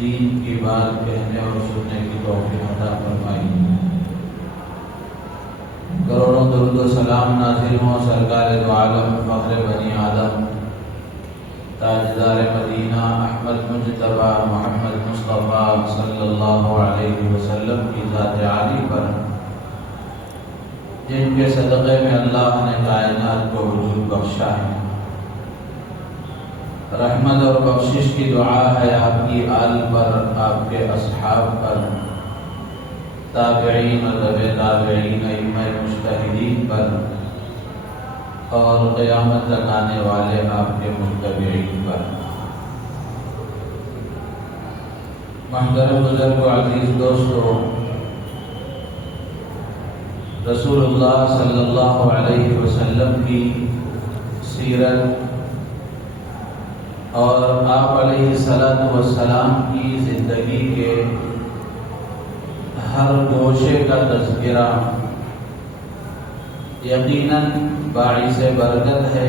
دین کی بات کہنے اور سننے کی توفیق عطا فرمائی۔ کروڑوں درود و سلام نازل ہوں سرکار دو عالم فخر بنی آدم تاجدار مدینہ احمد مجتبی محمد مصطفیٰ صلی اللہ علیہ وسلم کی ذات عالی پر، جن کے صدقے میں اللہ نے کائنات کو وجود بخشا ہے۔ رحمت اور بخشش کی دعا ہے آپ کی آل پر، آپ کے اصحاب پر، تابعین اور تبع تابعین، ائمہ مجتہدین پر، اور قیامت تک آنے والے آپ کے متبعین پر۔ محترم بزرگ و عزیز دوستو، رسول اللہ صلی اللہ علیہ وسلم کی سیرت اور آپ علیہ السلام کی زندگی کے ہر گوشے کا تذکرہ یقیناً باعث برکت ہے،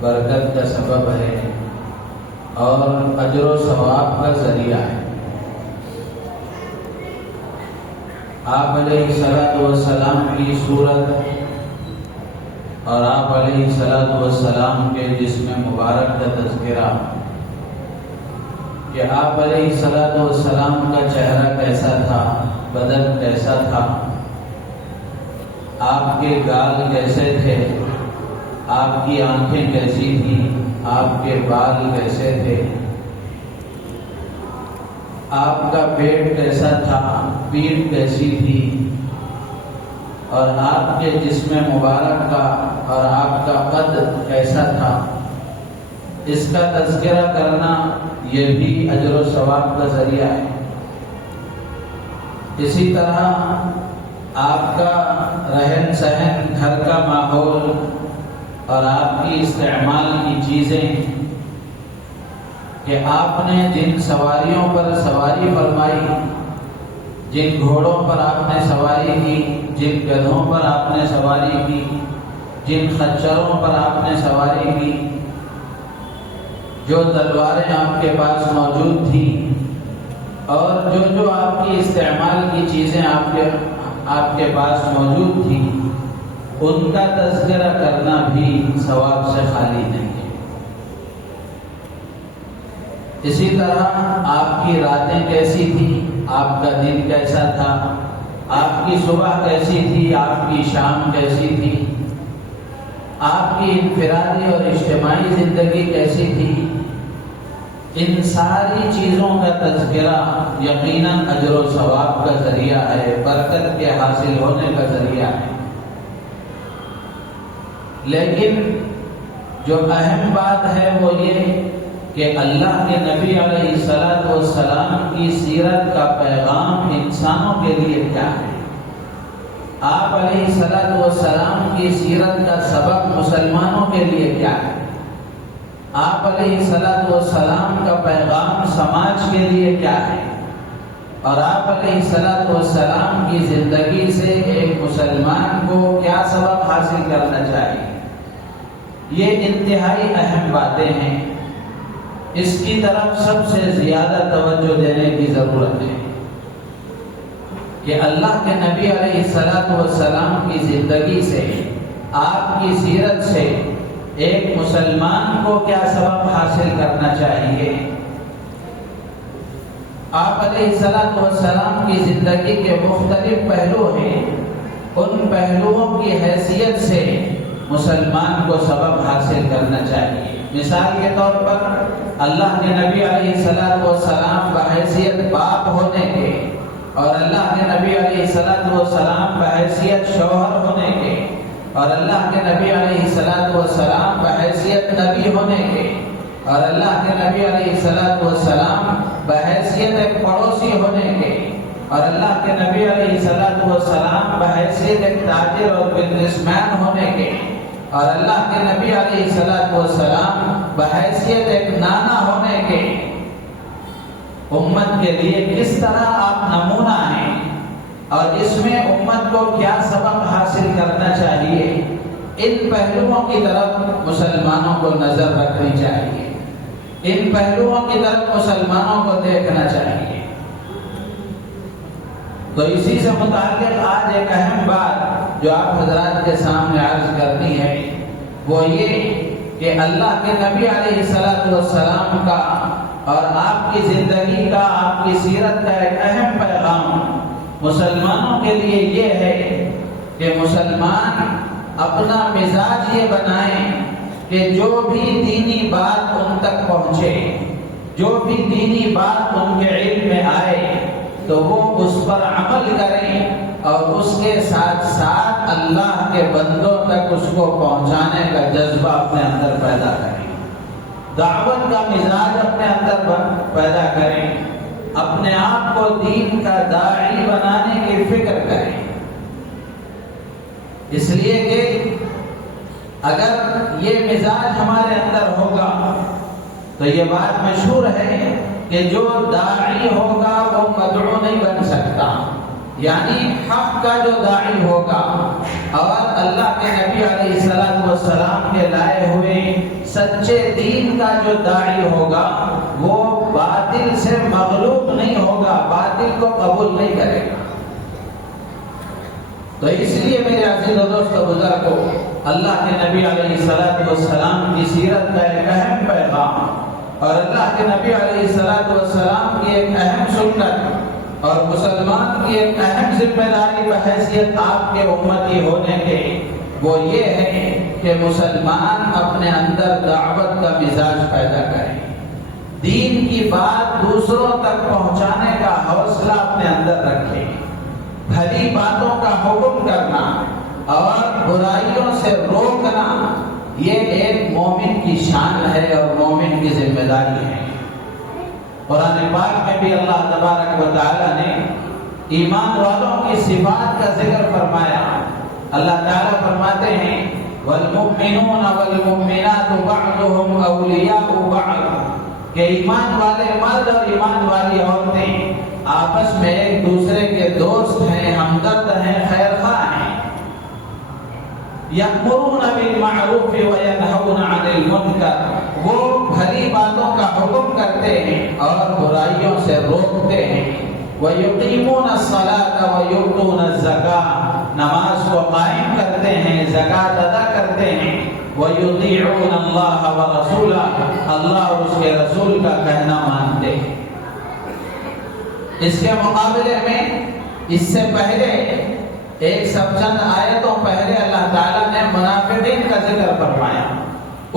برکت کا سبب ہے اور اجر و ثواب کا ذریعہ ہے۔ آپ علیہ السلام کی صورت اور آپ علیہ السلام کے جسم مبارک کا تذکرہ کہ آپ علیہ السلام کا چہرہ کیسا تھا، بدن کیسا تھا، آپ کے گال کیسے تھے، آپ کی آنکھیں کیسی تھیں، آپ کے بال کیسے تھے، آپ کا پیٹ کیسا تھا، پیٹھ کیسی تھی، اور آپ کے جسم مبارک کا اور آپ کا قد کیسا تھا، اس کا تذکرہ کرنا یہ بھی اجر و ثواب کا ذریعہ ہے۔ اسی طرح آپ کا رہن سہن، گھر کا ماحول اور آپ کی استعمال کی چیزیں، کہ آپ نے جن سواریوں پر سواری فرمائی، جن گھوڑوں پر آپ نے سواری کی، جن گدھوں پر آپ نے سواری کی، جن خچروں پر آپ نے سواری کی، جو تلواریں آپ کے پاس موجود تھیں، اور جو آپ کی استعمال کی چیزیں آپ کے پاس موجود تھیں، ان کا تذکرہ کرنا بھی ثواب سے خالی نہیں ہے۔ اسی طرح آپ کی راتیں کیسی تھیں، آپ کا دن کیسا تھا، آپ کی صبح کیسی تھی، آپ کی شام کیسی تھی، آپ کی انفرادی اور اجتماعی زندگی کیسی تھی، ان ساری چیزوں کا تذکرہ یقیناً اجر و ثواب کا ذریعہ ہے، برکت کے حاصل ہونے کا ذریعہ ہے۔ لیکن جو اہم بات ہے وہ یہ کہ اللہ کے نبی علیہ السلام کی سیرت کا پیغام انسانوں کے لیے کیا ہے، آپ علیہ السلام کی سیرت کا سبق مسلمانوں کے لیے کیا ہے، آپ علیہ السلام کا پیغام سماج کے لیے کیا ہے، اور آپ علیہ السلام کی زندگی سے ایک مسلمان کو کیا سبق حاصل کرنا چاہیے۔ یہ انتہائی اہم باتیں ہیں، اس کی طرف سب سے زیادہ توجہ دینے کی ضرورت ہے کہ اللہ کے نبی علیہ السلام کی زندگی سے، آپ کی سیرت سے ایک مسلمان کو کیا سبق حاصل کرنا چاہیے۔ آپ علیہ السلام کی زندگی کے مختلف پہلو ہیں، ان پہلوؤں کی حیثیت سے مسلمان کو سبق حاصل کرنا چاہیے۔ مثال کے طور پر اللہ کے نبی علیہ السلام بحیثیت باپ ہونے کے، اور اللہ کے نبی علیہ السلام بحیثیت شوہر ہونے کے، اور اللہ کے نبی علیہ السلام بحیثیت نبی ہونے کے، اور اللہ کے نبی علیہ السلام بحیثیت ایک پڑوسی ہونے کے، اور اللہ کے نبی علیہ السلام بحیثیت ایک تاجر اور بزنس مین ہونے کے، اور اللہ کے نبی علیہ السلام بحیثیت ایک نانا ہونے کے، امت کے لیے کس طرح آپ نمونہ ہیں اور اس میں امت کو کیا سبق حاصل کرنا چاہیے، ان پہلوؤں کی طرف مسلمانوں کو نظر رکھنی چاہیے، ان پہلوؤں کی طرف مسلمانوں کو دیکھنا چاہیے۔ تو اسی سے متعلق آج ایک اہم بات جو آپ حضرات کے سامنے عرض کرنی ہے وہ یہ کہ اللہ کے نبی علیہ السلام کا اور آپ کی زندگی کا، آپ کی سیرت کا ایک اہم پیغام مسلمانوں کے لیے یہ ہے کہ مسلمان اپنا مزاج یہ بنائیں کہ جو بھی دینی بات ان تک پہنچے، جو بھی دینی بات ان کے علم میں آئے تو وہ اس پر عمل کریں اور اس کے ساتھ ساتھ اللہ کے بندوں تک اس کو پہنچانے کا جذبہ اپنے اندر پیدا کریں، دعوت کا مزاج اپنے اندر پیدا کریں، اپنے آپ کو دین کا داعی بنانے کی فکر کریں۔ اس لیے کہ اگر یہ مزاج ہمارے اندر ہوگا تو یہ بات مشہور ہے کہ جو داعی ہوگا وہ مدعو نہیں بن سکتا، یعنی حق کا جو داعی ہوگا اور اللہ کے نبی علیہ السلام کے لائے ہوئے سچے دین کا جو داعی ہوگا وہ باطل سے مغلوب نہیں ہوگا، باطل کو قبول نہیں کرے گا۔ تو اس لیے میرے عزیز و دوست بزرگو، اللہ کے نبی علیہ السلام کی سیرت کا ایک اہم پیغام اور اللہ کے نبی علیہ السلام کی ایک اہم سنت اور مسلمان کی ایک اہم ذمہ داری بحیثیت آپ کے امتی ہونے کے وہ یہ ہے کہ مسلمان اپنے اندر دعوت کا مزاج پیدا کرے، دین کی بات دوسروں تک پہنچانے کا حوصلہ اپنے اندر رکھے، بھلی باتوں کا حکم کرنا اور برائیوں سے روکنا یہ ایک مومن کی شان ہے اور مومن کی ذمہ داری ہے۔ قرآن پاک میں بھی اللہ تبارک و تعالی نے ایمان والوں کی صفات کا ذکر فرمایا۔ اللہ تعالیٰ فرماتے ہیں والمؤمنون والمؤمنات بعضهم اولیاء بعض، کہ ایمان والے مرد اور ایمان والی عورتیں آپس میں ایک دوسرے کے دوست ہیں، ہمدرد ہیں، خیر خواہ ہیں۔ یأمرون بالمعروف وینہون عن المنکر، وہ بھلی باتوں کا حکم کرتے ہیں اور برائیوں سے روکتے ہیں۔ ویقیمون الصلاة ویؤتون الزکاة، نماز کو قائم کرتے ہیں، زکوٰۃ ادا کرتے ہیں۔ ویطیعون اللہ ورسولہ، اللہ اور اس کے رسول کا کہنا مانتے ہیں۔ اس کے مقابلے میں اس سے پہلے ایک سب چند آیتوں پہلے اللہ تعالیٰ نے منافقین کا ذکر فرمایا،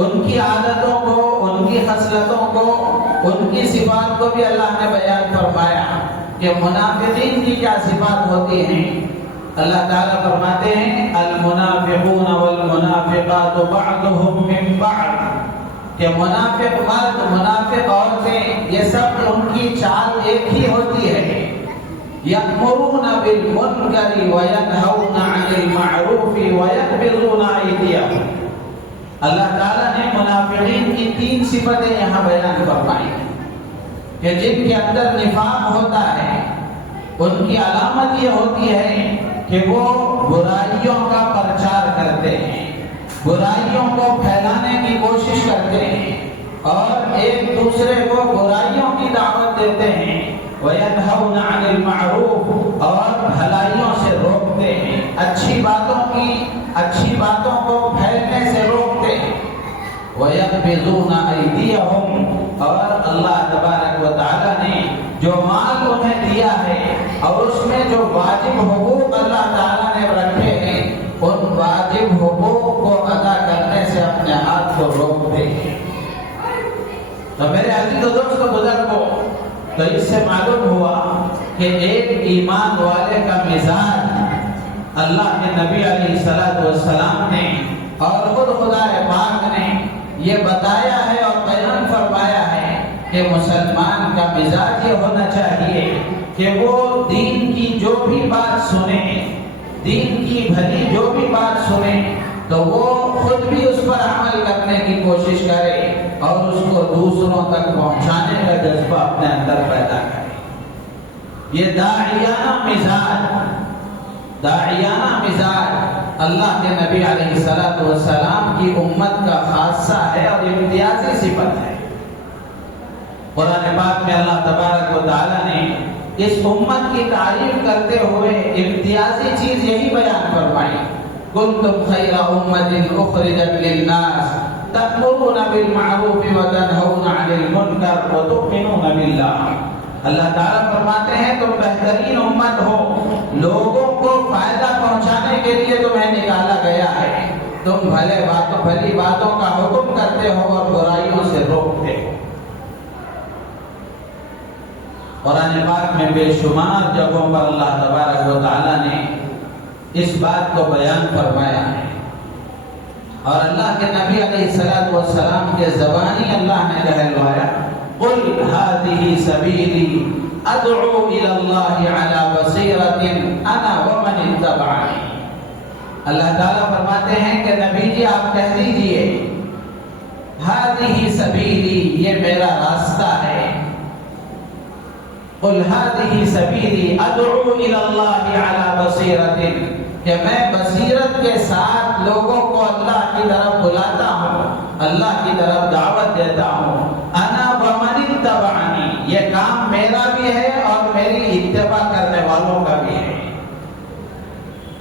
ان کی عادتوں کو، ان کی خصلتوں کو، ان کی صفات کو بھی اللہ نے بیان فرمایا کہ منافقین کی کیا صفات ہوتی ہیں۔ اللہ تعالیٰ فرماتے ہیں المنافقون والمنافقات بعضهم من بعض، کہ منافق مرد، منافق عورتیں، یہ سب ان کی چال ایک ہی ہوتی ہے۔ یأمرون بالمنکر وینہون عن المعروف ویقبضون ایدیہم، اللہ تعالیٰ نے منافقین کی تین صفتیں یہاں بیان فرمائی کہ جن کے اندر نفاق ہوتا ہے ان کی علامت یہ ہوتی ہے کہ وہ برائیوں کا پرچار کرتے ہیں، برائیوں کو پھیلانے کی کوشش کرتے ہیں اور ایک دوسرے کو برائیوں کی دعوت دیتے ہیں۔ وَيَنْهَوْنَ عَنِ الْمَعْرُوفِ، اور بھلائیوں سے روکتے ہیں، اچھی باتوں کو پھیلنے سے روکتے ہیں۔ وَيَقْبِضُونَ أَيْدِيَهُمْ، اور اللہ تبارک و تعالیٰ نے جو مال انہیں دیا ہے اور اس میں جو واجب حقوق اللہ تعالیٰ نے رکھے ہیں ان واجب حقوق کو ادا کرنے سے اپنے ہاتھ کو روکتے ہیں۔ تو میرے عزیز و دوست بزرگوں، تو اس سے معلوم ہوا کہ ایک ایمان والے کا مزاج اللہ کے نبی علیہ السلام نے اور خود خدا پاک نے یہ بتایا ہے اور بیان فرمایا ہے کہ مسلمان کا مزاج یہ ہونا چاہیے کہ وہ دین کی جو بھی بات سنے، دین کی بھلی جو بھی بات سنے تو وہ خود بھی اس پر عمل کرنے کی کوشش کرے اور اس کو دوسروں تک پہنچانے کا جذبہ اپنے اندر پیدا کرے۔ یہ داعیانہ مزاج اللہ کے نبی علیہ السلام کی امت کا خاصہ ہے اور امتیازی صفت ہے۔ قرآن پاک میں اللہ تبارک و تعالیٰ نے اس امت کی تعریف کرتے ہوئے امتیازی چیز یہی بیان فرمائی، کنتم خیر امت اخرجت للناس تأمرون بالمعروف وتنہون عن المنکر وتؤمنون باللہ۔ اللہ تعالیٰ فرماتے ہیں تم بہترین امت ہو، لوگوں کو فائدہ پہنچانے کے لیے تمہیں نکالا گیا ہے، تم بھلی باتوں کا حکم کرتے ہو اور برائیوں سے روکتے ہو۔ قرآن پاک میں بے شمار جگہوں پر اللہ تبارک و تعالیٰ نے اس بات کو بیان فرمایا ہے، اور اللہ کے نبی علیہ السلام کے زبانی اللہ نے کہلوایا، قل هذه سبیلی ادعو الى اللہ علی بصیرۃ انا ومن اتبعنی۔ اللہ تعالیٰ فرماتے ہیں کہ نبی جی آپ کہہ دیجئے، هذه سبیلی، یہ میرا راستہ ہے، قل هذه سبیلی ادعو الى اللہ علی بصیرۃ، کہ میں بصیرت کے ساتھ لوگوں کو اللہ کی طرف بلاتا ہوں، اللہ کی طرف دعوت دیتا ہوں، انا ومن اتبعنی، یہ کام میرا بھی ہے اور میری اتباع کرنے والوں کا بھی ہے۔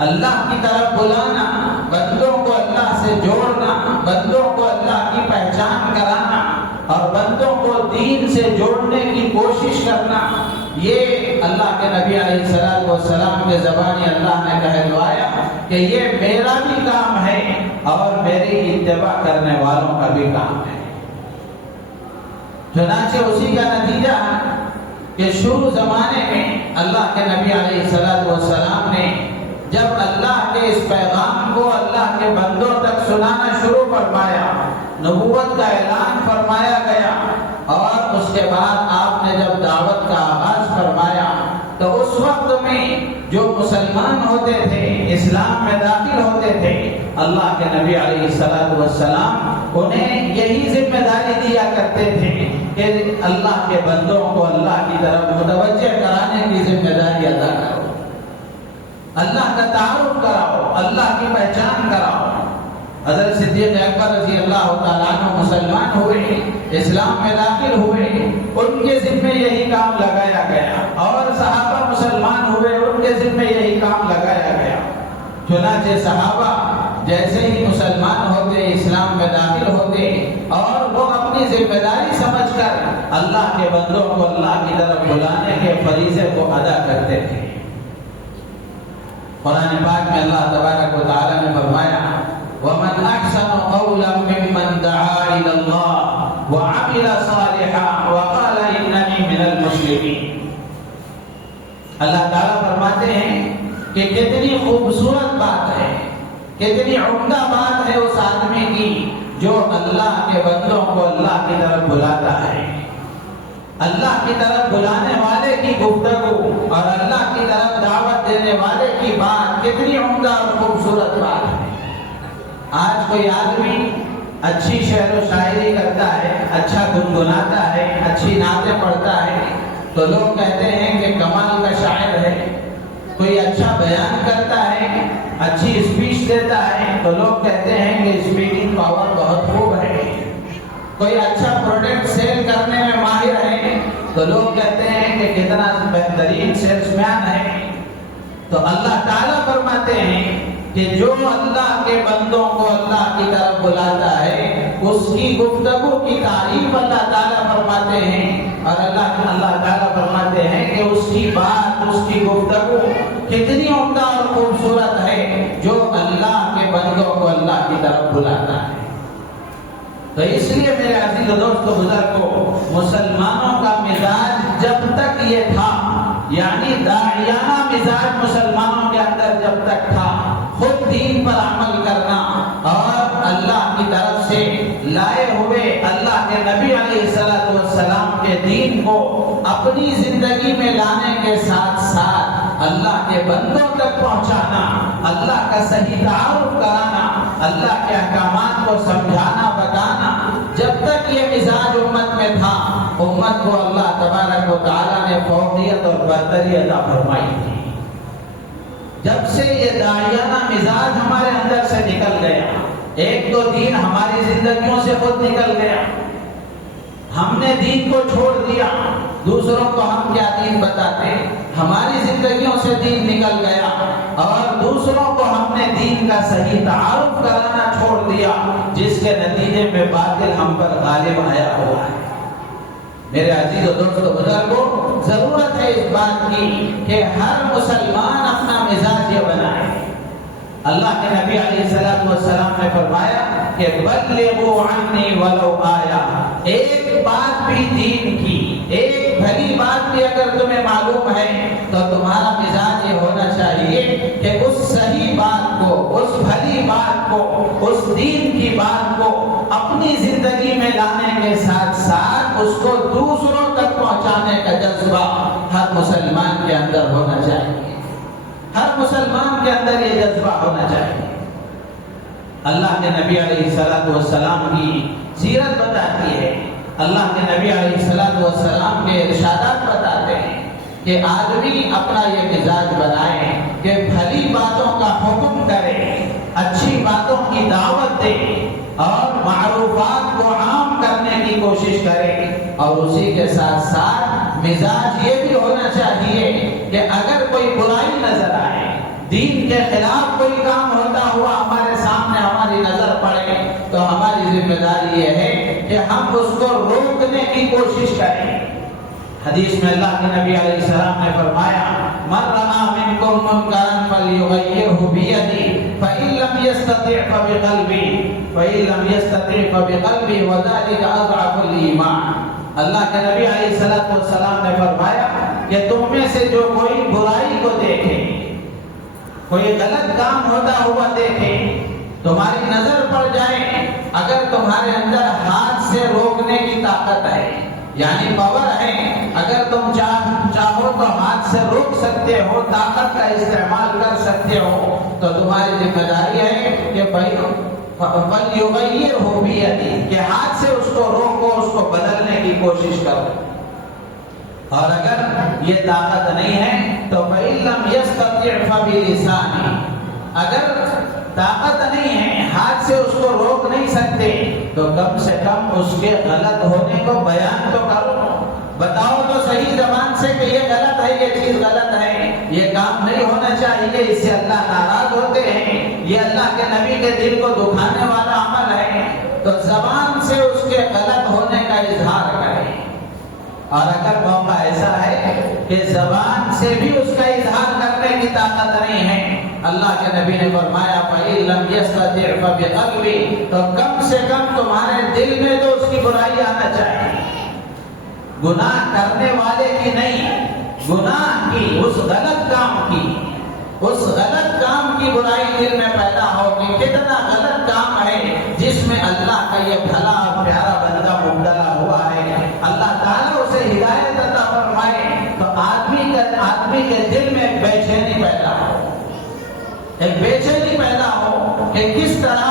اللہ کی طرف بلانا، بندوں کو اللہ سے جوڑنا، بندوں کو اللہ کی پہچان کرانا اور بندوں کو دین سے جوڑنے کی کوشش کرنا، یہ اللہ کے نبی علیہ السلام کے زبانی اللہ نے کہلوایا کہ یہ میرا بھی کام ہے اور میری اتباع کرنے والوں کا بھی کام ہے۔ چنانچہ اسی کا نتیجہ کہ شروع زمانے میں اللہ کے نبی علیہ السلام نے جب اللہ کے اس پیغام کو اللہ کے بندوں تک سنانا شروع فرمایا، نبوت کا اعلان فرمایا گیا، اور اس کے بعد آپ نے جب دعوت کا آغاز فرمایا تو اس وقت میں جو مسلمان ہوتے تھے، اسلام میں داخل ہوتے تھے، اللہ کے نبی علیہ السلام انہیں یہی ذمہ داری دیا کرتے تھے کہ اللہ کے بندوں کو اللہ کی طرف متوجہ کرانے کی ذمہ داری ادا کرو، اللہ کا تعارف کراؤ، اللہ کی پہچان کراؤ۔ حضرت صدیق اکبر رضی اللہ تعالیٰ عنہ مسلمان ہوئے، اسلام میں داخل ہوئے، ان کے ذمہ یہی کام لگایا گیا، اور صحابہ مسلمان ہوئے، ان کے ذمہ یہی کام لگایا گیا۔ چنانچہ صحابہ جیسے ہی مسلمان ہوتے، اسلام میں داخل ہوتے، اور وہ اپنی ذمہ داری سمجھ کر اللہ کے بندوں کو اللہ کی طرف بلانے کے فریضے کو ادا کرتے تھے۔ قرآن پاک میں اللہ تبارک و تعالیٰ نے فرمایا، وَمَنْ أَحْسَنُ قَوْلًا مِّمَّنْ دَعَا إِلَى اللَّهِ وَعَمِلَ صَالِحًا وَقَالَ إِنَّنِي مِنَ الْمُسْلِمِينَ۔ اللہ تعالیٰ فرماتے ہیں کہ کتنی خوبصورت بات ہے، کتنی عمدہ بات ہے اس آدمی کی جو اللہ کے بندوں کو اللہ کی طرف بلاتا ہے۔ اللہ کی طرف بلانے والے کی گفتگو اور اللہ کی طرف دعوت دینے والے کی بات کتنی عمدہ اور خوبصورت بات ہے۔ آج کوئی آدمی اچھی شعر و شاعری کرتا ہے، اچھا گنگناتا ہے، اچھی نعتیں پڑھتا ہے، تو لوگ کہتے ہیں کہ کمال کا شاعر ہے۔ کوئی اچھا بیان کرتا ہے، اچھی اسپیچ دیتا ہے، تو لوگ کہتے ہیں کہ اسپیکنگ پاور بہت خوب ہے۔ کوئی اچھا پروڈکٹ سیل کرنے میں ماہر ہے، تو لوگ کہتے ہیں کہ کتنا بہترین سیلس مین ہے۔ تو اللہ تعالیٰ فرماتے ہیں کہ جو اللہ کے بندوں کو اللہ کی طرف بلاتا ہے، اس کی گفتگو کی تعریف اللہ تعالیٰ فرماتے ہیں، اور اللہ تعالیٰ فرماتے ہیں کہ اس کی بات، اس کی گفتگو کتنی عمدہ اور خوبصورت ہے جو اللہ کے بندوں کو اللہ کی طرف بلاتا ہے۔ تو اس لیے میرے عزیز دوست و بزرگوں، مسلمانوں کا مزاج جب تک یہ تھا، یعنی داعیانہ مزاج مسلمانوں کے اندر جب تک تھا، خود دین پر عمل کرنا اور اللہ کی طرف سے لائے ہوئے اللہ کے نبی علیہ السلام کے دین کو اپنی زندگی میں لانے کے ساتھ ساتھ اللہ کے بندوں تک پہنچانا، اللہ کا صحیح تعارف کرانا، اللہ کے احکامات کو سمجھانا، بتانا، جب تک یہ مزاج امت میں تھا، امت کو اللہ تبارک و تعالیٰ نے فوقیت اور برتری عطا فرمائی تھی۔ جب سے یہ داعیانہ مزاج ہمارے اندر سے نکل گیا، ایک تو دین ہماری زندگیوں سے خود نکل گیا، ہم نے دین کو چھوڑ دیا، دوسروں کو ہم کیا دین بتاتے ہیں۔ ہماری زندگیوں سے دین نکل گیا اور دوسروں کو ہم نے دین کا صحیح تعارف کرانا چھوڑ دیا، جس کے نتیجے میں باطل ہم پر غالب آیا ہوا ہے۔ میرے عزیز و دوستو بزرگوں، ضرورت ہے اس بات کی کہ ہر مسلمان اپنا مزاج یہ بنائے۔ اللہ کے نبی علیہ الصلوۃ والسلام نے فرمایا کہ بلغوا عنی ولو آیا، ایک بات بھی دین کی، ایک بھلی بات بھی اگر تمہیں معلوم ہے تو تمہارا مزاج یہ ہونا چاہیے کہ اس صحیح بات کو، اس بھلی بات کو، اس دین کی بات کو اپنی زندگی میں لانے کے ساتھ ساتھ اس کو دوسروں تک پہنچانے کا جذبہ ہر مسلمان کے اندر ہونا چاہیے۔ ہر مسلمان کے اندر یہ جذبہ ہونا چاہیے۔ اللہ کے نبی علیہ الصلوۃ والسلام کی سیرت بتاتی ہے، اللہ کے نبی علیہ الصلوۃ والسلام کے ارشادات بتاتے ہیں کہ آدمی اپنا یہ مزاج بنائے کہ بھلی باتوں کا حکم کرے، اچھی باتوں کی دعوت دے اور معروفات کو عام کرنے کی کوشش کرے، اور اسی کے ساتھ ساتھ مزاج یہ بھی ہونا چاہیے کہ اگر کوئی برائی نظر آئے، دین کے خلاف کوئی کام ہوتا ہوا ہمارے سامنے ہماری نظر پڑے، تو ہماری ذمہ داری یہ ہے کہ ہم اس کو روکنے کی کوشش کریں۔ حدیث میں اللہ کے نبی علیہ السلام نے فرمایا من رأى منكم منكرا فليغيره بيده فإن لم يستطع فبقلبه وذلك أضعف الإيمان۔ اللہ کے نبی علیہ الصلوۃ والسلام نے فرمایا کہ تم میں سے جو کوئی برائی کو دیکھے، کوئی غلط کام ہوتا ہوا دیکھے، تمہاری نظر پڑ جائے، اگر تمہارے اندر ہاتھ سے روکنے کی طاقت ہے، یعنی پاور ہے، اگر تم چاہو تو ہاتھ سے روک سکتے ہو، طاقت کا استعمال کر سکتے ہو، تو تمہاری ذمہ داری ہے کہ بھائی فَلْيُغَيِّرْهُ بِيَدِهِ، کہ ہاتھ سے اس کو روکو، اس کو بدلنے کی کوشش کرو۔ اور اگر یہ طاقت نہیں ہے تو فَإِن لَّمْ يَسْتَطِعْ فَبِلِسَانِهِ، اگر طاقت نہیں ہے، ہاتھ سے اس کو روک نہیں سکتے، تو کم سے کم اس کے غلط ہونے کو بیان تو کرو، بتاؤ تو صحیح زبان سے کہ یہ غلط ہے، یہ چیز غلط ہے، یہ کام نہیں ہونا چاہیے، اس سے اللہ ناراض ہوتے ہیں، یہ اللہ کے نبی کے دل کو دکھانے والا عمل ہے، تو زبان سے اس کے غلط ہونے کا اظہار کریں۔ اور اگر موقع ایسا ہے کہ زبان سے بھی اس کا اظہار کرنے کی طاقت نہیں ہے، اللہ کے نبی نے فرمایا فَإِن لَّمْ يَسْتَطِعْ فَبِقَلْبِهِ، تو کم سے کم تمہارے دل میں تو اس کی برائی آنا چاہیے، گناہ کرنے والے کی نہیں، گناہ کی، اس غلط کام کی، اس غلط کام کی برائی دل میں پیدا ہوگی۔ کتنا غلط کام ہے جس میں اللہ کا یہ بھلا اور پیارا بندہ مبتلا ہوا ہے، اللہ تعالیٰ اسے ہدایت عطا فرمائے تو آدمی کے دل میں ایک بے چینی پیدا ہو، ایک بے چینی پیدا ہو کہ کس طرح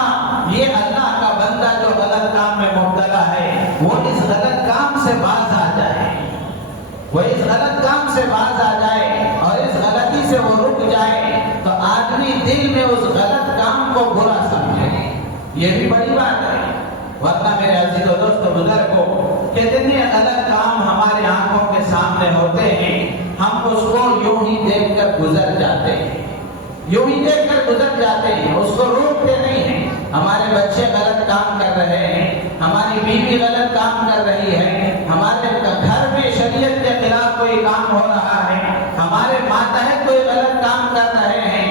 یہ اللہ کا بندہ جو غلط کام میں مبتلا ہے وہ اس غلط کام سے باز آ جائے، وہ اس غلط کام سے باز آ جائے اور اس غلطی سے وہ رک جائے، تو آدمی دل میں اس غلط کام کو برا سمجھے، یہ بھی بڑی بات ہے۔ ورنہ میرے عزیز و دوست بزرگوں، کتنے غلط کام ہمارے آنکھوں کے سامنے ہوتے ہیں، ہم اس کو یوں ہی دیکھ کر گزر جاتے ہیں، یوں ہی دیکھ کر گزر جاتے ہیں، اس کو روکتے نہیں ہیں۔ ہمارے بچے غلط کام کر رہے ہیں، ہماری بیوی غلط کام کر رہی ہے، ہمارے گھر میں شریعت کے خلاف کوئی کام ہو رہا ہے، ہمارے ماتحت کوئی غلط کام کر رہے ہیں،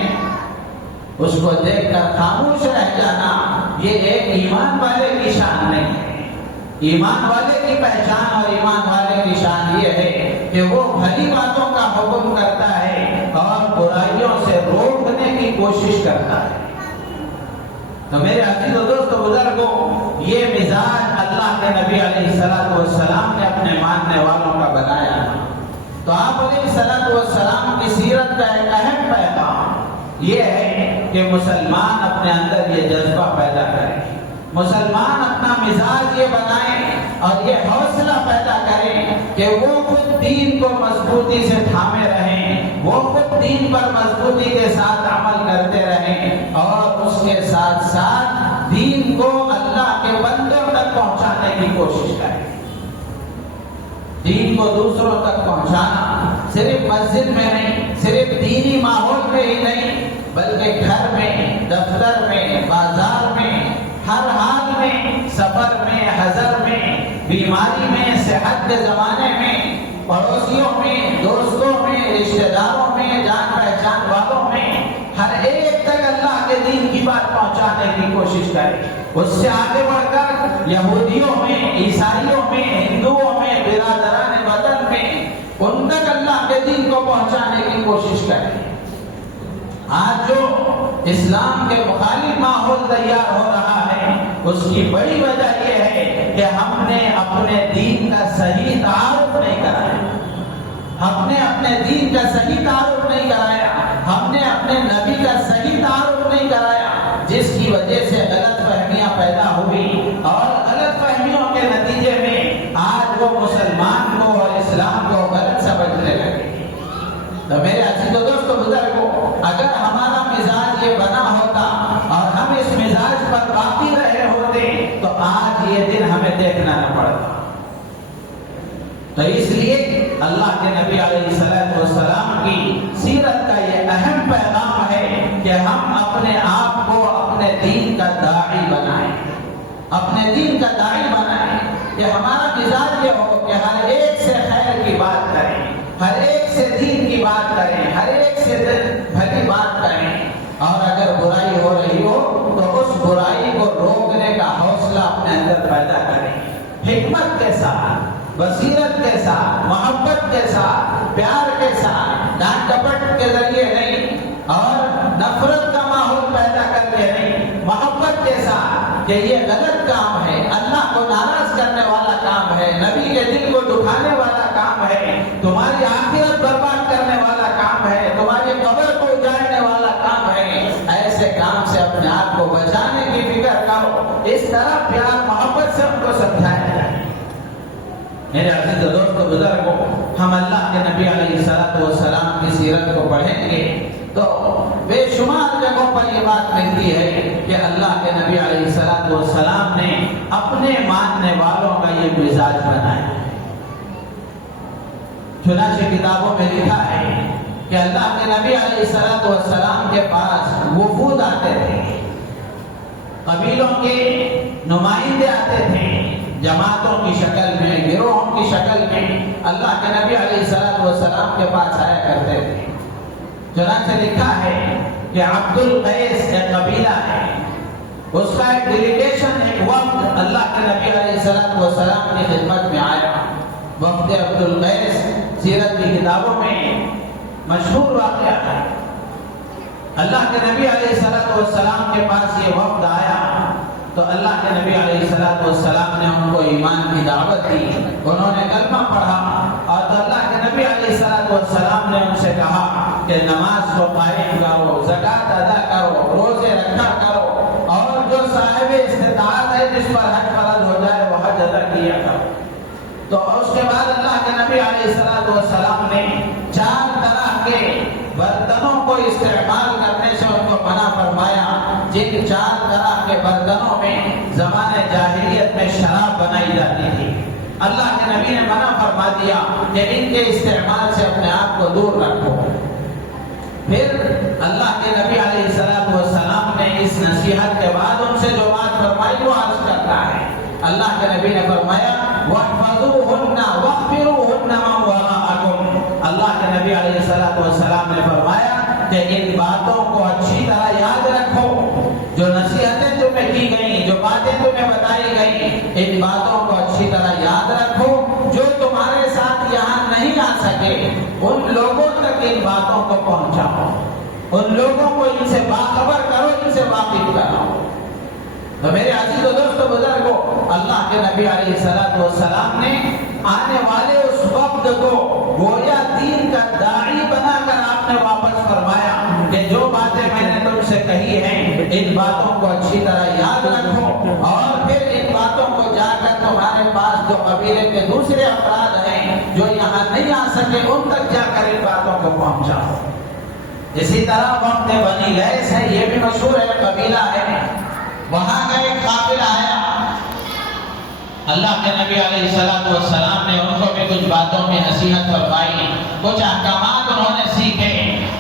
اس کو دیکھ کر خاموش رہ جانا یہ ایک ایمان والے کی شان نہیں ہے۔ ایمان والے کی پہچان اور ایمان والے کی شان یہ ہے کہ وہ بھلی باتوں کا حکم کرتا ہے اور برائیوں سے روکنے کی کوشش کرتا ہے۔ تو میرے عزیز و دوست بزرگوں، یہ مزاج اللہ کے نبی علیہ الصلوۃ والسلام نے اپنے ماننے والوں کا بنایا۔ تو آپ علیہ الصلوۃ والسلام کی سیرت کا ایک اہم پیغام یہ ہے کہ مسلمان اپنے اندر یہ جذبہ پیدا کرے، مسلمان اپنا مزاج یہ بنائے اور یہ حوصلہ پیدا کرے کہ وہ خود دین کو مضبوطی سے تھامے رہیں، وہ خود دین پر مضبوطی کے ساتھ عمل کرتے رہیں اور اس کے ساتھ ساتھ دین کو اللہ کے بندوں تک پہنچانے کی کوشش کریں۔ دین کو دوسروں تک پہنچانا صرف مسجد میں نہیں، صرف دینی ماحول میں ہی نہیں، بلکہ گھر میں، دفتر میں، بازار میں، ہر حال میں، سفر میں، حضر میں، بیماری میں، صحت کے زمانے میں، پڑوسیوں میں، دوستوں میں، رشتہ داروں میں، جان پہچان والوں میں، ہر ایک تک اللہ کے دین کی بات پہنچانے کی کوشش کرے۔ اس سے آگے بڑھ کر یہودیوں میں، عیسائیوں میں، ہندوؤں میں، برادران وطن میں ان تک اللہ کے دین کو پہنچانے کی کوشش کرے۔ آج جو اسلام کے مخالف ماحول تیار ہو رہا ہے، اس کی بڑی وجہ یہ ہے کہ ہم نے اپنے دین کا صحیح تعارف نہیں کرایا، ہم نے اپنے دین کا صحیح تعارف نہیں کرایا، ہم نے اپنے نبی کا صحیح تعارف نہیں کرایا، جس کی وجہ سے غلط فہمیاں پیدا ہوئی، اور غلط فہمیوں کے نتیجے میں آج وہ مسلمان کو اور اسلام کو غلط سمجھنے لگے۔ تو میرے عزیز و دوستو بزرگو، اگر ہمارا مزاج یہ بنا ہوتا اور ہم اس مزاج پر باقی رہے ہوتے تو آج یہ دن ہمیں دیکھنا نہ پڑتا۔ تو اس لیے اللہ کے نبی علیہ السلام کی سیرت کا یہ اہم پیغام ہے کہ ہم اپنے آپ کو اپنے دین کا داعی بنائیں، اپنے دین کا داعی بنائیں، کہ ہمارا مزاج یہ ہو کہ ہر ایک سے خیر کی بات کریں، ہر ایک سے دین کی بات کریں، ہر ایک سے بھلی بات کریں، اور اگر برائی ہو رہی ہو تو اس برائی کو روکنے کا حوصلہ اپنے اندر پیدا کریں، حکمت کے ساتھ، بصیرت کے ساتھ، محبت کے ساتھ، پیار کے ساتھ، ڈانٹ ڈپٹ کے ذریعے نہیں اور نفرت کا ماحول پیدا کر کے نہیں، محبت کے ساتھ کہ یہ غلط کام ہے، اللہ کو ناراض کرنے والا کام ہے، نبی کے دل کو دکھانے والا کام ہے، تمہاری آخرت برباد کرنے والا کام ہے، تمہاری قبر کو اجاڑنے والا کام ہے، ایسے کام سے اپنے آپ کو بچانے کی فکر کرو۔ اس طرح پیار محبت سے ان کو سمجھایا جائے۔ میرے عزیز دوستو بزرگوں، ہم اللہ کے نبی علیہ السلام کی سیرت کو پڑھیں گے تو بے شمار جگہوں پر یہ بات ملتی ہے کہ اللہ کے نبی علیہ السلام نے اپنے ماننے والوں کا یہ مزاج بنایا۔ چنانچہ کتابوں میں لکھا ہے کہ اللہ کے نبی علیہ السلام کے پاس وفود آتے تھے، قبیلوں کے نمائندے آتے تھے، جماعتوں کی شکل میں، گروہوں کی شکل میں اللہ کے نبی علیہ السلام کے پاس آیا کرتے تھے۔ چنانچہ لکھا ہے کہ عبد القیس ایک قبیلہ ہے، اس کا ایک ڈیلیگیشن، ایک وفد اللہ کے نبی علیہ السلام کی خدمت میں آیا۔ وفد عبد القیس سیرت کی کتابوں میں مشہور واقعہ ہے۔ اللہ کے نبی علیہ السلام کے پاس یہ وفد آیا تو اللہ کے نبی علیہ السلام نے ان کو ایمان کی دعوت دی، انہوں نے کلمہ پڑھا، اور تو اللہ کے نبی علیہ السلام نے ان سے کہا کہ نماز کو قائم کرو، زکوٰۃ ادا کرو، روزے رکھا کرو، اور جو صاحب استطاعت ہے جس پر حج فرض ہو جائے وہ حج ادا کیا کرو۔ تو اس کے بعد اللہ کے نبی علیہ السلام نے 4 طرح کے برتنوں کو استعمال کرنے سے ان کو منع فرمایا، جن 4 طرح کے برتنوں میں زمانے جاہلیت میں شراب بنائی جاتی تھی۔ اللہ کے نبی نے منع فرما دیا کہ ان کے استعمال سے اپنے آپ کو دور رکھو۔ پھر اللہ کے نبی علیہ السلام نے اس نصیحت کے بعد ان سے جو بات فرمائی وہ عرض کرتا ہے۔ اللہ کے نبی نے فرمایا وَاحْفَظُوهُنَّ وَاخْبِرُوهُنَّ مَنْ وَرَاءَكُمْ۔ اللہ کے نبی علیہ السلام نے فرمایا کہ ان باتوں کو اچھی طرح یاد رکھو، جو نصیحتیں تمہیں کی گئیں، جو باتیں تمہیں بتائی گئیں، ان باتوں کو اچھی طرح یاد رکھو۔ جو تمہارے ساتھ یہاں نہیں آ سکے ان لوگوں تک ان باتوں کو پہنچاؤ، ان لوگوں کو ان سے باخبر کرو، ان سے واقف کراؤ۔ تو میرے عزیز و دوستو بزرگوں، اللہ کے نبی علیہ السلام نے آنے والے اس وقت کو گویا دین کا داعی بنا کر آپ نے واپس فرمایا کہ جو باتیں میں نے تم سے کہی ہیں ان باتوں کو اچھی طرح یاد رکھو، اور پھر ان باتوں کو جا کر تمہارے پاس جو قبیلے کے دوسرے افراد ہیں جو یہاں نہیں آ سکے ان تک جا کر ان باتوں کو پہنچاؤ۔ اسی طرح وقت بنی لیس ہے، یہ بھی مشہور ہے، قبیلہ ہے، وہاں کا ایک قافلہ آیا، اللہ کے نبی علیہ السلام نے ان کو بھی کچھ باتوں میں نصیحت فرمائی۔ کچھ احکامات انہوں نے سیکھے.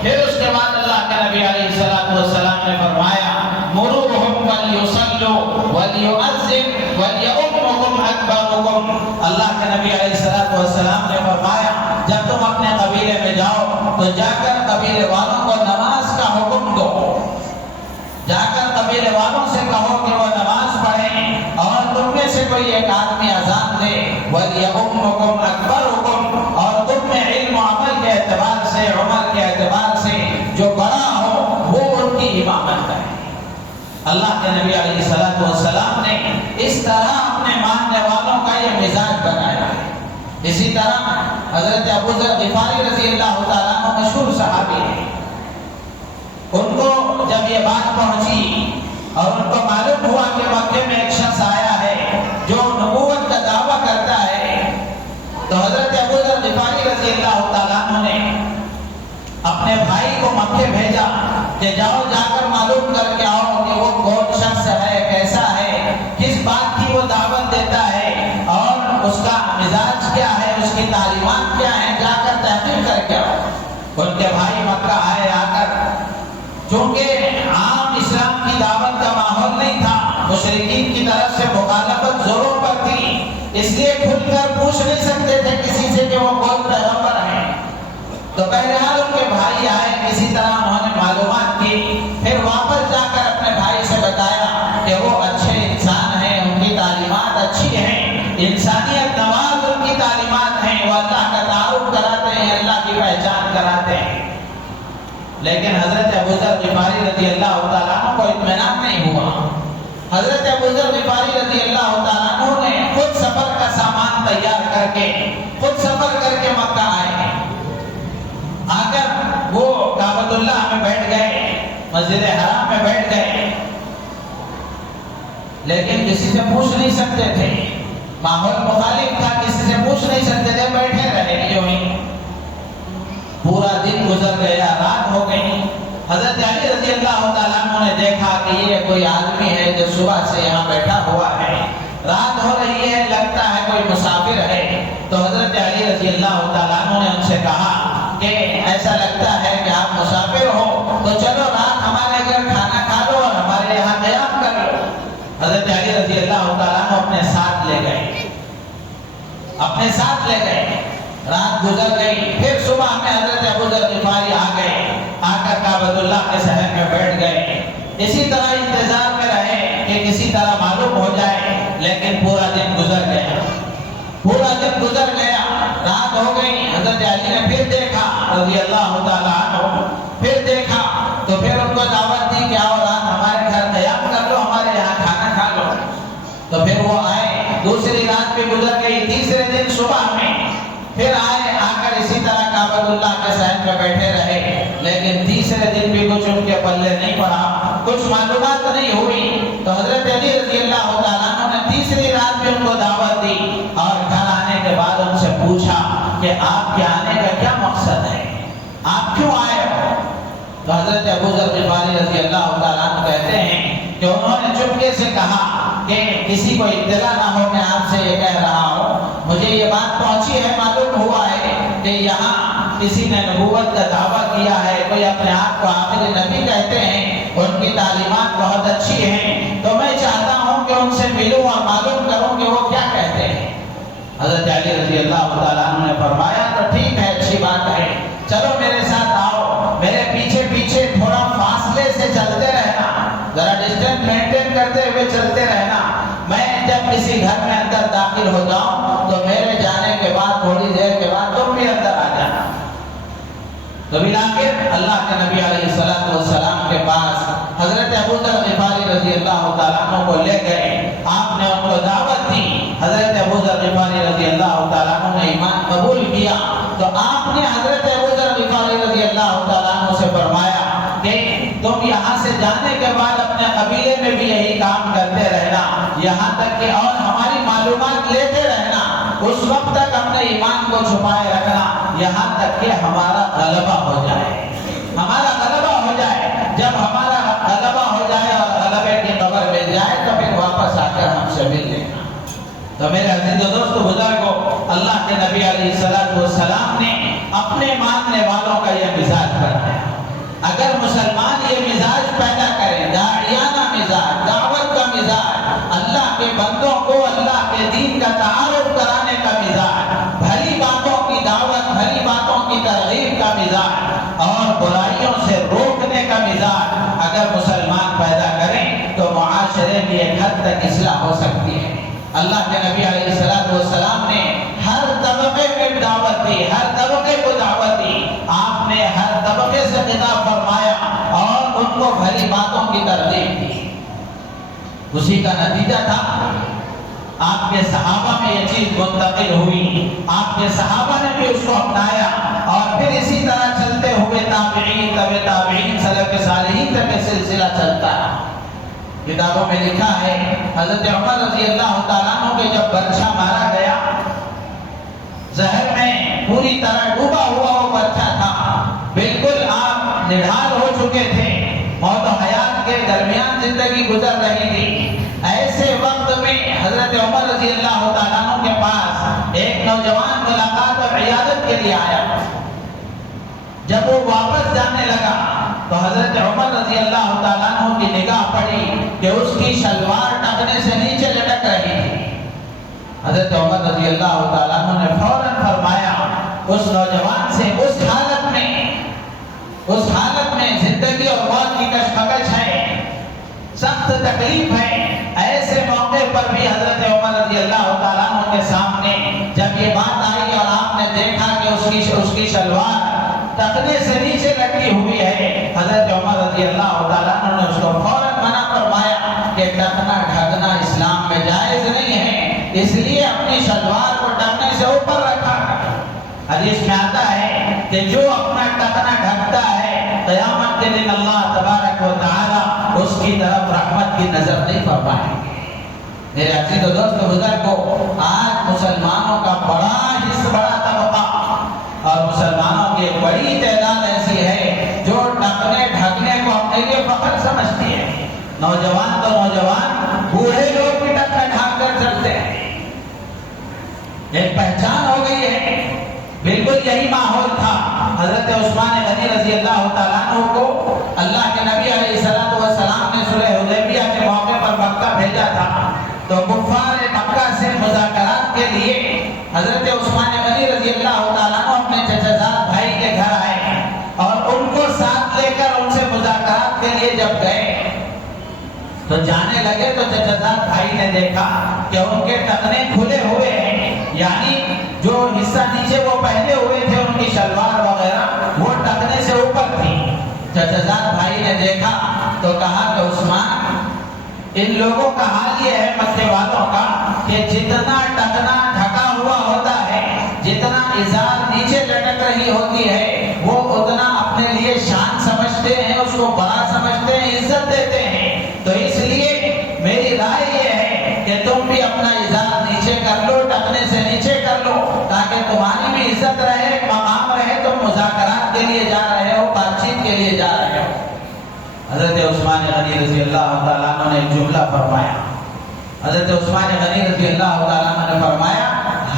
پھر اس کے بعد اللہ کے نبی علیہ السلام نے فرمایا مروہم ولیصلوا ولیؤذن ولیؤمکم اکبرکم. اللہ کے نبی علیہ السلام نے فرمایا جب تم اپنے قبیلے میں جاؤ تو جا کر قبیلے والوں کو نماز کا حکم دو. جا کر قبیلے والوں سے کہو کہ وہ نماز پڑھیں اور تم میں سے کوئی ایک آدمی اذان دے. وَلْيَؤُمُّكُمْ أَكْبَرُكُمْ. اور تم میں علم و عمل کے اعتبار سے عمر کے اعتبار سے جو بڑا ہو وہ ان کی امامت کرے. اللہ کے نبی علیہ السلام نے اس طرح اپنے ماننے والوں کا یہ مزاج بنایا ہے. اسی طرح حضرت ابو ذر غفاری رضی اللہ تعالیٰ عنہ مشہور صحابی ہیں. ان کو جب یہ بات پہنچی اور ان کو معلوم ہوا کہ مکے میں ایک شخص آیا ہے جو نبوت کا دعویٰ کرتا ہے تو حضرت ابو ذر غفاری رضی اللہ تعالیٰ عنہ نے اپنے بھائی کو مکے بھیجا کہ جاؤ جا کر معلوم کر کے آؤ کہ وہ کون شخص ہے, کیسا ہے, کس بات کی وہ دعوت دیتا ہے اور اس کا مزاج کیا ہے, اس کی تعلیمات کیا ہیں, جا کر تحقیق کر کے آؤ. ان کے بھائی مکہ آئے. آ کر چونکہ عام اسلام کی دعوت کا ماحول نہیں تھا, مشرکین کی طرف سے مخالفت زوروں پر تھی, اس لیے کھل کر پوچھ نہیں سکتے تھے کسی سے کہ وہ کون پیغمبر ہیں. تو بہرحال ان کے بھائی آئے, کسی طرح انہوں نے معلومات کی, پھر واپس جا کر اپنے بھائی سے بتایا کہ وہ اچھے انسان ہیں, ان کی تعلیمات اچھی ہیں, انسانیت نواز ان کی تعلیمات ہیں, وہ اللہ کا تعارف کراتے ہیں, اللہ کی پہچان کراتے ہیں. لیکن حضرت ابو ذر غفاری رضی اللہ تعالیٰ عنہ کو اطمینان نہیں ہوا. حضرت ابو ذر غفاری رضی اللہ تعالیٰ عنہ نے خود سفر کا سامان تیار کر کے خود سفر کر کے مکہ آئے. آ کر وہ کعبۃ اللہ میں بیٹھ گئے, مسجد حرام میں بیٹھ گئے, لیکن کسی سے پوچھ نہیں سکتے تھے, ماحول مخالف تھا, کسی سے پوچھ نہیں سکتے تھے, بیٹھے رہے یوں ہی. پورا دن گزر گیا, رات ہو گئی. حضرت علی رضی اللہ تعالیٰ عنہ نے دیکھا کہ یہ کوئی آدمی ہے جو صبح سے یہاں بیٹھا ہوا ہے, رات ہو رہی ہے, لگتا ہے کوئی مسافر ہے. تو حضرت علی رضی اللہ تعالیٰ عنہ نے ان سے کہا کہ ایسا لگتا ہے کہ آپ مسافر ہو تو چلو رات ہمارے گھر کھانا کھا لو اور ہمارے یہاں قیام کر لو. حضرت علی رضی اللہ تعالیٰ عنہ اپنے ساتھ لے گئے, اپنے ساتھ لے گئے. رات گزر گئی, پھر صبح میں حضرت ابو ذر غفاری آ گئے. آ کر کعبۃ اللہ کے صحن میں بیٹھ گئے. اسی طرح انتظار میں رہے کہ کسی طرح معلوم ہو جائے, لیکن پورا دن گزر گیا, پورا دن گزر گیا, رات ہو گئی. حضرت علی نے پھر دیکھا رضی اللہ تعالیٰ عنہ, پھر دیکھا تو پھر ان کو دعوت دی کہ آؤ رات ہمارے گھر قیام کر لو, ہمارے یہاں کھانا کھا لو. تو پھر وہ آئے. دوسری رات بھی گزر گئی. تیسرے دن صبح میں پھر آئے. آ کر اسی طرح کعبۃ اللہ کے صحن میں بیٹھے رہے, لیکن تیسرے دن بھی کچھ ان کے پلے نہیں پڑا, کچھ معلومات نہیں ہوئی. تو حضرت علی رضی اللہ تعالیٰ عنہ نے تیسری رات بھی ان کو دعوت دی اور گھر آنے کے بعد ان سے پوچھا کہ آپ کے آنے کا کیا مقصد ہے, آپ کیوں آئے ہو؟ تو حضرت ابو ذر غفاری رضی اللہ تعالیٰ عنہ کہتے ہیں کہ انہوں نے چپکے سے کہا کہ کسی کو اطلاع نہ ہو, میں آپ سے یہ کہہ رہا ہوں, مجھے یہ بات پہنچی ہے, معلوم ہوا ہے کہ یہاں کسی نے نبوت کا دعویٰ کیا ہے, کوئی اپنے آپ کو آخری نبی کہتے ہیں, ان کی تعلیمات بہت اچھی ہیں, تو میں چاہتا ہوں کہ ان سے ملوں اور معلوم کروں کہ وہ کیا کہتے ہیں. حضرت علی رضی اللہ تعالیٰ عنہ نے فرمایا تو ٹھیک ہے, اچھی بات ہے, چلو میرے ساتھ آؤ, میرے پیچھے پیچھے تھوڑا فاصلے سے چلتے رہنا, ذرا ڈسٹینس مینٹین کرتے ہوئے چلتے رہنا. میں جب کسی گھر میں اندر داخل ہو جاؤں تو میرے جانے کے بعد تھوڑی دیر کے بعد تم بھی اندر آ جانا. تو بالآخر اللہ کے نبی علیہ السلام کے پاس حضرت ابو ذر غفاری رضی اللہ تعالیٰ عنہ کو لے گئے. آپ نے ان کو دعوت دی. حضرت ابو ذر غفاری رضی اللہ تعالیٰ عنہ نے ایمان قبول کیا. تو آپ نے حضرت ابو ذر غفاری رضی اللہ تعالیٰ عنہ سے فرمایا کہ تم یہاں سے جانے کے بعد اپنے قبیلے میں بھی یہی کام کرتے رہنا, یہاں تک کہ اور ہماری معلومات لیتے رہنا, اس وقت تک اپنے ایمان کو چھپائے رکھنا یہاں تک کہ ہمارا غلبہ ہو جائے, ہمارا غلبہ ہو جائے. جب ہمارا غلبہ ہو جائے اور غلبے کی خبر مل جائے تو پھر واپس آ کر ہم سے مل لینا. تو میرے عزیز و دوستو بزرگو, اللہ کے نبی علیہ السلام نے اپنے ماننے والوں کا یہ مزاج بنایا۔ اگر مسلمان یہ مزاج پیدا کریں، داعیانہ مزاج، دعوت کا مزاج، اللہ کے بندوں کو اللہ کے دین کا تعارف کرانے کا مزاج، بھلی باتوں کی دعوت، بھلی باتوں کی ترغیب کا مزاج اور برائیوں سے روکنے کا مزاج اگر مسلمان پیدا کریں تو معاشرے میں ایک حد تک اصلاح ہو سکتی ہے۔ اللہ کے نبی علیہ السلام نے ہر طبقے میں دعوت دی، ہر طبقے کو دعوت دی، آپ نے ہر طبقے سے خطاب فرمایا اور ان کو بھلی باتوں کی ترغیب دی۔ اسی کا نتیجہ تھا آپ کے صحابہ میں یہ چیز منتقل ہوئی، آپ کے صحابہ نے بھی اس کو اپنایا اور پھر اسی طرح چلتے ہوئے تابعین، تبع تابعین، سلف صالحین تک یہ سلسلہ چلتا ہے۔ کتابوں میں لکھا ہے حضرت عمر رضی اللہ تعالیٰ عنہ کے جب برچھا مارا گیا، زہر میں پوری طرح ڈوبا ہوا وہ برچھا تھا، بالکل آپ نڈھال ہو چکے تھے، موت و حیات کے درمیان زندگی گزر رہی تھی۔ ایسے وقت میں حضرت عمر رضی اللہ تعالیٰ عنہ کے پاس ایک نوجوان ملاقات اور عیادت کے لیے آیا۔ جب وہ واپس جانے لگا تو حضرت عمر رضی اللہ تعالیٰ عنہ کی نگاہ پڑی کہ اس کی شلوار ٹخنے سے نیچے لٹک رہی تھی۔ حضرت عمر رضی اللہ تعالیٰ عنہ نے فوراً فرمایا اس نوجوان سے، اس حالت میں زندگی اور موت کی کشمکش ہے، سخت تکلیف ہے، ایسے موقع پر بھی حضرت عمر رضی اللہ تعالیٰ عنہ کے سامنے جب یہ بات آئی اور آپ نے دیکھا کہ اس کی شلوار ٹخنے سے نیچے لٹکی ہوئی ہے، حضرت عمر رضی اللہ تعالیٰ عنہ نے اس کو فوراً منع فرمایا کہ ٹخنا ڈھکنا اسلام میں جائز نہیں ہے، اس لیے اپنی شلوار کو ٹخنے سے اوپر رکھا۔ حدیث میں آتا ہے کہ جو اپنا ٹخنا ڈھکتا ہے قیامت کے دن اللہ تبارک و تعالی اس کی طرف رحمت کی نظر نہیں فرمائیں گے۔ میرے عزیز و دوست بزرگوں، آج مسلمانوں کا بڑا طبقہ اور مسلمانوں کی ایک بڑی تعداد ایسی ہے جو ٹخنے ڈھکنے کو اپنے لیے فخر سمجھتی ہے۔ نوجوان تو نوجوان، بوڑھے لوگ بھی ٹخنے ڈھانک کر چلتے ہیں، ایک پہچان ہو گئی ہے۔ بالکل یہی ماحول تھا۔ حضرت عثمان غنی رضی اللہ تعالیٰ عنہ کو اللہ کے نبی علیہ السلام نے صلح حدیبیہ کے موقع پر مکہ بھیجا تھا، تو کفار مکہ سے مذاکرات کے لیے حضرت عثمان غنی رضی اللہ تعالیٰ عنہ اپنے چچا زاد بھائی کے گھر آئے اور ان کو ساتھ لے کر ان سے مذاکرات کے لیے جب گئے تو جانے لگے تو چچا زاد بھائی نے دیکھا کہ ان کے ٹخنے کھلے ہوئے ہیں، یعنی جو حصہ نیچے وہ پہنے ہوئے تھے ان کی شلوار وغیرہ وہ ٹخنے سے اوپر تھی۔ چچا زاد بھائی نے دیکھا تو کہا کہ عثمان، ان لوگوں کا حال یہ ہے مکے والوں کا کہ جتنا ٹخنا ڈھکا ہوا ہوتا ہے، جتنا ازار نیچے لٹک رہی ہوتی ہے، وہ اتنا اپنے لیے شان سمجھتے ہیں، اس کو بڑا سمجھتے ہیں، عزت دیتے ہیں۔ تو اس لیے میری رائے یہ ہے کہ تم بھی اپنا ازار نیچے کر لو، ٹخنے سے نیچے کر لو، تاکہ تمہاری بھی عزت رہے، مقام رہے، تم مذاکرات کے لیے جا رہے ہو، بات چیت کے لیے جا رہے ہو۔ حضرت عثمان غنی رضی اللہ تعالیٰ عنہ نے ایک جملہ فرمایا۔ حضرت عثمان غنی رضی اللہ تعالیٰ عنہ نے فرمایا،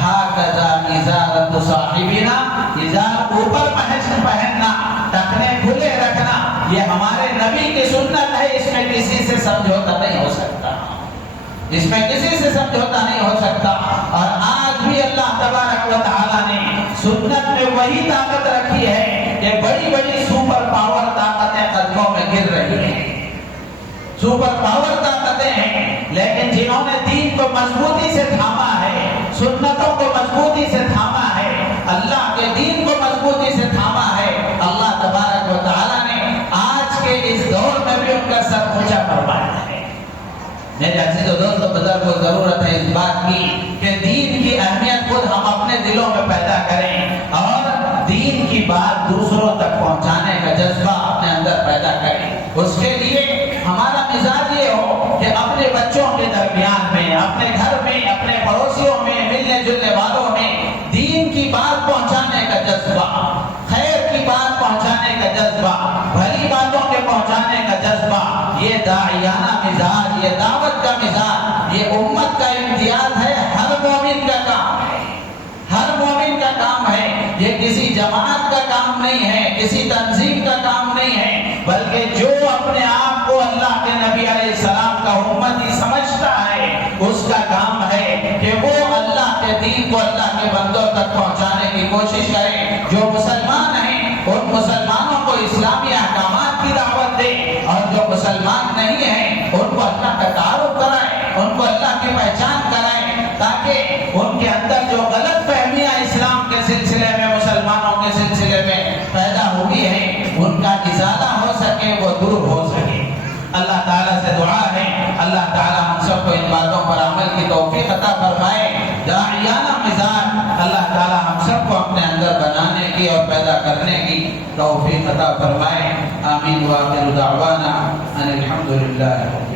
ہاکذا ازارۃ صاحبنا، ازار اوپر پہننا، ٹخنے کھلے رکھنا، یہ ہمارے نبی کی سنت ہے، اس میں کسی سے سمجھوتا نہیں ہو سکتا، اس میں کسی سے سمجھوتا نہیں ہو سکتا۔ اور آج بھی اللہ تبارک و تعالیٰ نے سنت میں وہی طاقت رکھی ہے کہ بڑی بڑی سپر پاور طاقتیں قدموں میں گر رہی ہیں، سپر پاور طاقتیں ہیں، لیکن جنہوں نے دین کو مضبوطی سے تھاما ہے، سنتوں کو مضبوطی سے تھاما ہے، اللہ کے دین کو مضبوطی سے تھاما ہے، اللہ تبارک و تعالیٰ نے آج کے اس دور میں بھی ان کا سر اونچا فرمایا ہے۔ میرے عزیز و دوستو، بزرگوں کو ضرورت ہے اس بات کی کہ دین کی اہمیت خود ہم اپنے دلوں میں پیدا کریں اور دین کی بات دوسروں تک پہنچانے کا جذبہ اپنے اندر پیدا کریں۔ اس کے لیے ہمارا مزاج یہ ہو کہ اپنے بچوں کے درمیان میں، اپنے گھر میں، اپنے پڑوسیوں میں، ملنے جلنے والوں میں دین کی بات پہنچانے کا جذبہ، خیر کی بات پہنچانے کا جذبہ، بھلی باتوں کے پہنچانے کا جذبہ، یہ داعیانہ مزاج، یہ دعوت کا مزاج، یہ امت کا امتیاز ہے، ہر مومن کا کام ہے، ہر مومن کا کام ہے۔ یہ کسی جماعت کا کام نہیں ہے، کسی تنظیم کا کام نہیں ہے، بلکہ جو اپنے آپ کو اللہ کے نبی علیہ السلام کا امتی سمجھتا ہے اس کا کام ہے کہ وہ اللہ کے دین کو اللہ کے بندوں تک پہنچانے کی کوشش کرے۔ جو مسلمان ہیں ان مسلمانوں کو اسلامی احکامات کی دعوت دے، اور جو مسلمان نہیں ہیں ان کو اللہ کا تعارف کرائے، ان کو اللہ کی پہچان کرائے، تاکہ ان کے اندر جو غلط فہمیاں اسلام کے سلسلے میں، مسلمانوں کے سلسلے میں پیدا ہوئی ہیں ان کا ازالہ ہو سکے، وہ دور ہو سکے۔ اللہ تعالیٰ سے دعا ہے اللہ تعالیٰ ہم سب کو ان باتوں پر عمل کی توفیق عطا فرمائے۔ داعیانہ مزاج اللہ تعالیٰ ہم سب کو اپنے اندر بنانے کی اور پیدا کرنے کی توفیق عطا فرمائے۔ آمین۔ وآخر دعوانا ان الحمد للہ۔